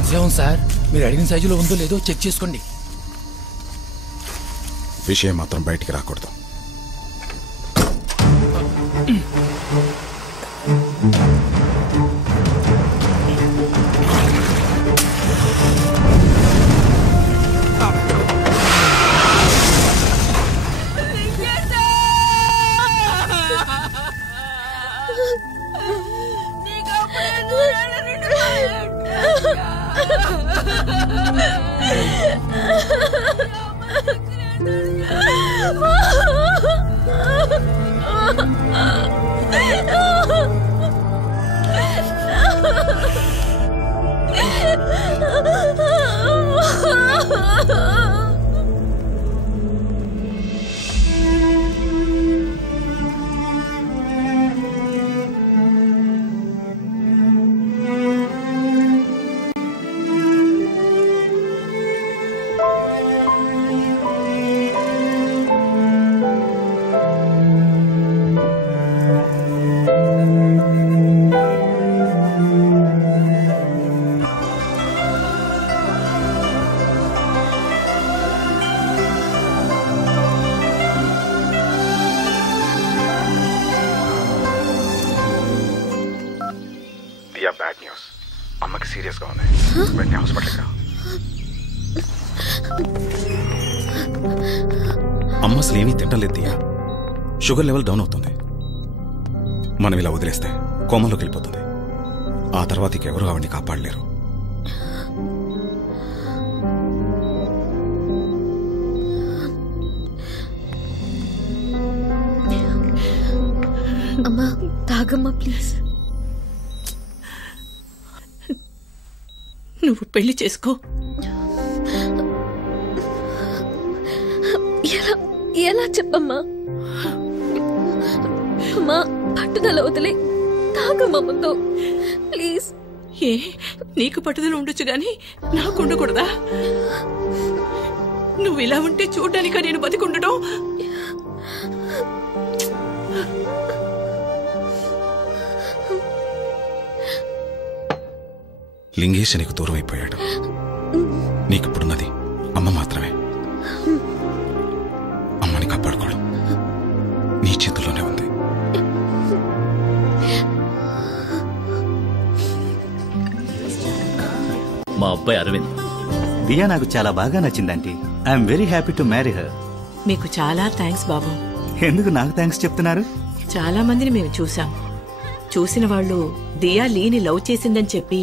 పాతదే ఉంది సార్. మీరు అడిగిన సైజులో ఉందో లేదో చెక్ చేసుకోండి. విషయం మాత్రం బయటికి రాకూడదు. అమ్మ అసలేమీ తింటలేదు దియా. షుగర్ లెవెల్ డౌన్ అవుతుంది. మనం ఇలా వదిలేస్తే కోమలోకి వెళ్ళిపోతుంది. ఆ తర్వాత ఇంకెవరూ ఆవిడ్ని కాపాడలేరు. అమ్మా తాగమ్మా ప్లీజ్. నువ్వు పెళ్లి చేసుకో. ఎలా చెప్పమ్మా? అమ్మా పట్టుదల వదిలే తాగమ్మా ముందు ప్లీజ్. ఏ నీకు పట్టుదల ఉండొచ్చు గాని నాకు ఉండకూడదా? నువ్వు ఇలా ఉంటే చూడ్డానిక నేను బతికుండటం? లింగేశ్ నీకు దూరం అయిపోయాడు. నీకిప్పుడున్నది అమ్మ మాత్రమే. అమ్మని కాపాడుకోవడం నీ చేతుల్లోనే ఉంది. మా అబ్బాయి అరవింద్. దియా నాకు చాలా బాగా నచ్చిందంటీ. I'm very happy to marry her. మీకు చాలా థ్యాంక్స్ బాబు. ఎందుకు నాకు థ్యాంక్స్ చెప్తున్నారు? చాలా మందిని మేము చూసాం. చూసిన వాళ్ళు దియా లీని లవ్ చేసిందని చెప్పి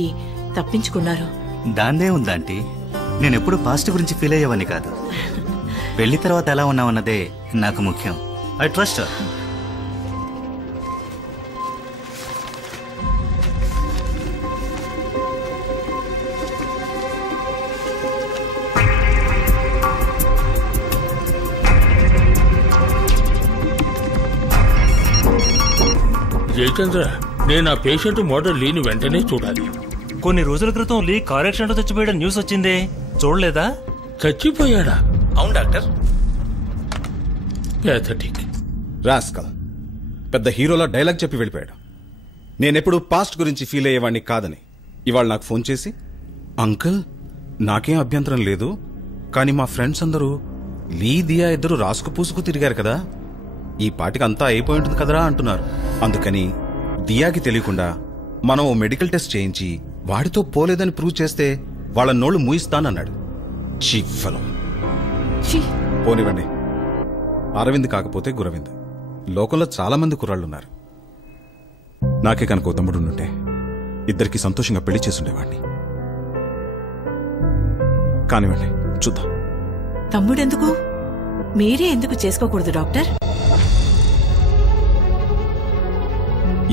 తప్పించుకున్నారు. దాందే ఉందంటీ. నేనెప్పుడు పాస్ట్ గురించి ఫీల్ అయ్యేవాన్ని కాదు. పెళ్లి తర్వాత ఎలా ఉన్నామన్నదే నాకు ముఖ్యం. I trust her. జయచంద్ర, నేను ఆ పేషెంట్ మోడల్ లీని వెంటనే చూడాలి. కొన్ని రోజుల క్రితం లీ కార్ యాక్సిడెంట్ చచ్చిపోయాడు న్యూస్ వచ్చిందే, చూడలేదా? చచ్చిపోయాడా? అవును డాక్టర్. రాస్కల్ పెద్ద హీరోలా డైలాగ్ చెప్పి వెళ్ళిపోయాడు. నేనెప్పుడు పాస్ట్ గురించి ఫీల్ అయ్యేవాడిని కాదని ఇవాళ నాకు ఫోన్ చేసి, అంకుల్ నాకేం అభ్యంతరం లేదు, కానీ మా ఫ్రెండ్స్ అందరూ లీ దియా ఇద్దరు రాసుకు పూసుకు తిరిగారు కదా, ఈ పాటికి అంతా అయిపోయి ఉంటుంది కదరా అంటున్నారు. అందుకని దియాకి తెలియకుండా మనం ఓ మెడికల్ టెస్ట్ చేయించి వాడితో పోలేదని ప్రూవ్ చేస్తే వాళ్ళ నోళ్లు మూయిస్తానన్నాడు. చీఫలం. పోనివ్వండి, అరవింద్ కాకపోతే గురవింద్. లోకంలో చాలా మంది కుర్రాళ్ళున్నారు. నాకే కనుక తమ్ముడు ఉంటే ఇద్దరికి సంతోషంగా పెళ్లి చేసుండేవాడిని. కానివ్వండి, చూద్దాం. తమ్ముడెందుకు? మీరే ఎందుకు చేసుకోకూడదు డాక్టర్?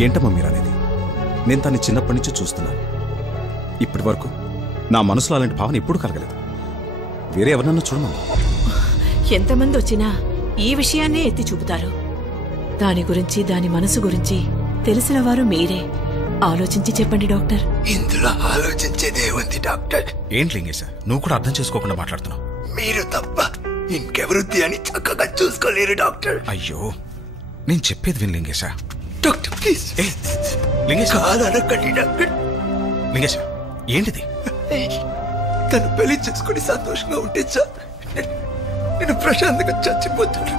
ఏంటమ్మా మీరనేది? నేను తన్ని చిన్నప్పటి నుంచి చూస్తున్నాను. ఇప్పటి వరకు నా మనసులో అలాంటి భావన ఎప్పుడు కలగలేదు. వేరే ఎవరన్నా చూడమన్నా. ఎంతమంది వచ్చినా ఈ విషయాన్నే ఎత్తి చూపుతారు. దాని గురించి, దాని మనసు గురించి తెలిసిన వారు మీరే. ఆలోచించి చెప్పండి డాక్టర్. ఇందులో ఆలోచించేదే ఉంది డాక్టర్. ఏంటి లింగేశ, నువ్వు కూడా అర్థం చేసుకోకుండా మాట్లాడుతున్నావు. మీరు తప్ప ఇంకెవరు అని చక్కగా చూసుకోలేరు డాక్టర్. అయ్యో, నేను చెప్పేది విని లింగేశ. Doctor please. లింగేశ కాదనకండి డాక్టర్. లింగేశ ఏంటిది? తను పెళ్లి చేసుకుని సంతోషంగా ఉంటే చాలు. నేను ప్రశాంతంగా చచ్చిపోతాను.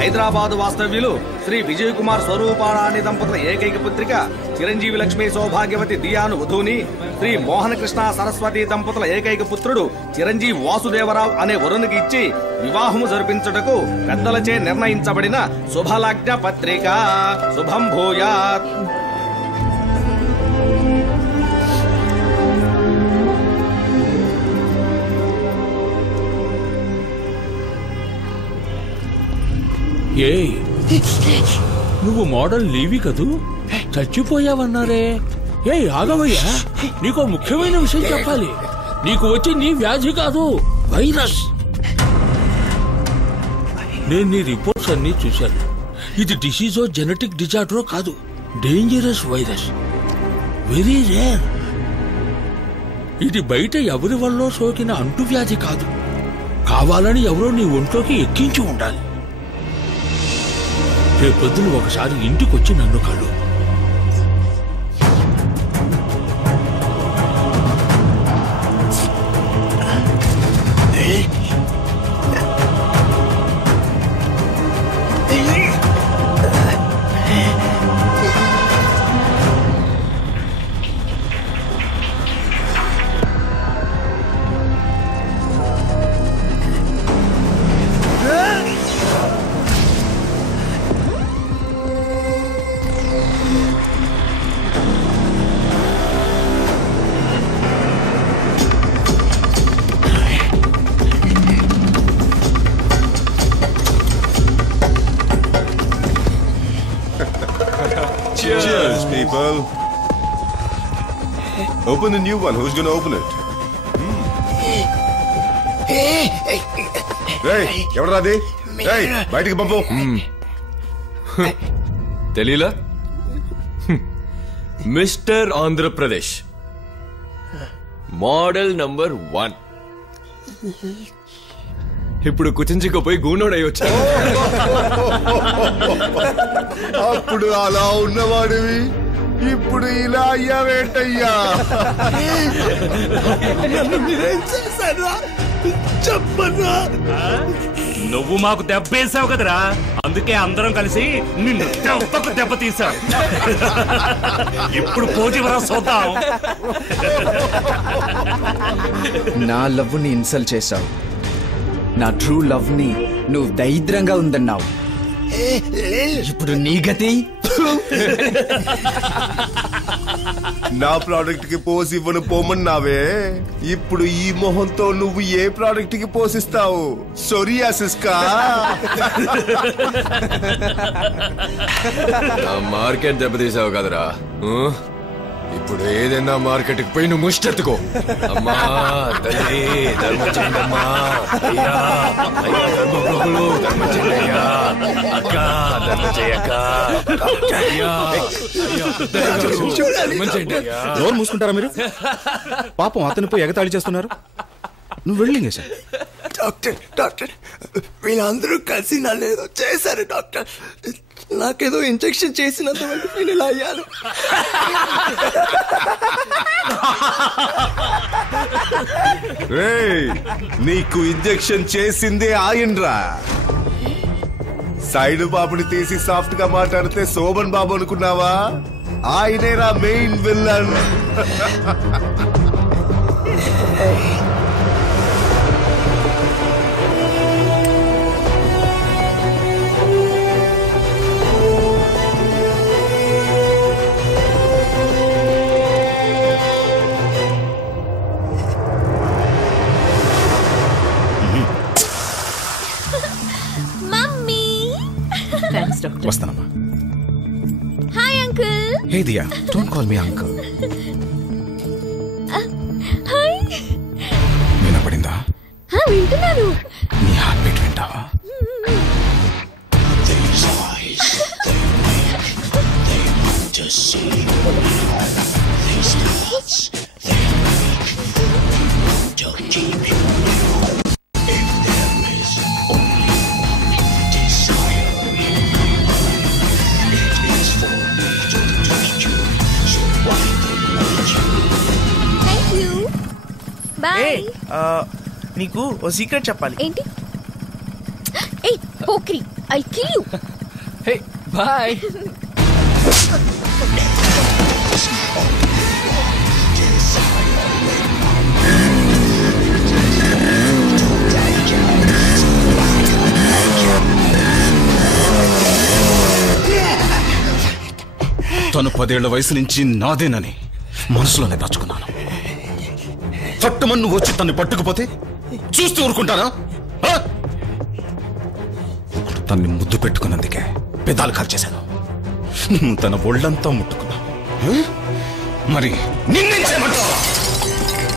హైదరాబాద్ వాస్తవ్యులు శ్రీ విజయ్ కుమార్ స్వరూపారాణి దంపతుల ఏకైక పుత్రిక చిరంజీవి లక్ష్మి సౌభాగ్యవతి దియాను వధువుని, శ్రీ మోహన కృష్ణ సరస్వతి దంపతుల ఏకైక పుత్రుడు చిరంజీవి వాసుదేవరావు అనే వరునికి ఇచ్చి వివాహము జరిపించుటకు పెద్దలచే నిర్ణయించబడిన శుభలగ్న పత్రిక. శుభం భూయాత్. ఏయ్, నువ్వు మోడల్ లీవి కదూ? చచ్చిపోయావన్నారే. ఏయ్ ఆగవయ్యా, నీకో ముఖ్యమైన విషయం చెప్పాలి. నీకు వచ్చి నీ వ్యాధి కాదు, వైరస్. నేను నీ రిపోర్ట్స్ అన్ని చూశాను. ఇది డిసీజో జెనెటిక్ డిజార్డరో కాదు, డేంజరస్ వైరస్, వెరీ రేర్. ఇది బయట ఎవరి వల్ల సోకిన అంటువ్యాధి కాదు. కావాలని ఎవరో నీ ఒంట్లోకి ఎక్కించి ఉండాలి. రేపొద్దున ఒకసారి ఇంటికొచ్చి నన్ను కలు. Cheers, people. Open the new one. Who's going to open it? Hey, ఎవరు రాది? Hey, బయటికి పంపు. తెలీలా? Mister Andhra Pradesh model number 1. ఇప్పుడు కుచించుకుపోయి గూనోడై వచ్చా. అప్పుడు అలా ఉన్నవాడివి, ఇప్పుడు ఇలా అయ్యావేంటయ్యా? చెప్పరా? నువ్వు మాకు దెబ్బేసావు కదరా, అందుకే అందరం కలిసి నిన్ను దెబ్బకు దెబ్బ తీసాం. ఇప్పుడు పోజివరా చూద్దాం. నా లవ్ ని ఇన్సల్ట్ చేశావు. నా ట్రూ లవ్ ని నువ్వు దరిద్రంగా ఉందన్నావు. ఇప్పుడు నీ గతి. నా ప్రోడక్ట్ కి పోసి ఇవ్వను పోమన్నావే, ఇప్పుడు ఈ మొహంతో నువ్వు ఏ ప్రోడక్ట్ కి పోసిస్తావు? సోరియాసిస్ కా? మార్కెట్ దెబ్బతీసావు కదరా. ఇప్పుడు ఏదైనా మార్కెట్ కి పోయి నువ్వు ముష్టెత్తుకో. అమ్మా తల్లి ధర్మ చెయ్యమ్మా, అయ్యా అయ్యా ధర్మప్రభులు ధర్మ చెయ్యయ్యా, అక్క ధర్మ చెయ్యక్క, నోరు మూసుకుంటారా మీరు? పాపం అతనిపై ఎగతాళి చేస్తున్నారు. నువ్వు వెళ్ళింగే సార్. డాక్టర్ వీళ్ళందరూ కలిసి నన్ను ఏదో చేశారు డాక్టర్. నాకేదో ఇంజెక్షన్ చేసినంత వరకు నేను ఇలా అయ్యాను. నీకు ఇంజెక్షన్ చేసిందే ఆయనరా. సైడ్ బాబుని తీసి సాఫ్ట్ గా మాట్లాడితే శోభన్ బాబు అనుకున్నావా? ఆయనేరా మెయిన్ విల్లన్. వస్తానమ్మా. Hi uncle. Hey Diya, don't call me uncle. Hi. వినపడిందా? వింటున్నాను. నీ హార్ట్ బీట్ వింటావా? These thoughts, they boy. నీకు ఓ సీక్రెట్ చెప్పాలి. ఏంటి? ఏయ్ పోక్రి, I kill you. Hey boy. తను 10 ఏళ్ల వయసు నుంచి నాదేనని మనసులోనే దాచుకున్నాను. పట్టుమన్ను వచ్చి తను పట్టుకుపోతే చూస్తూ ఊరుకుంటానా? తన్ని ముద్దు పెట్టుకున్నందుకే పెదాలు ఖర్చేశాను. తన ఒళ్ళంతా ముట్టుకున్నా. మరి నిన్నేం చేయమంటావా?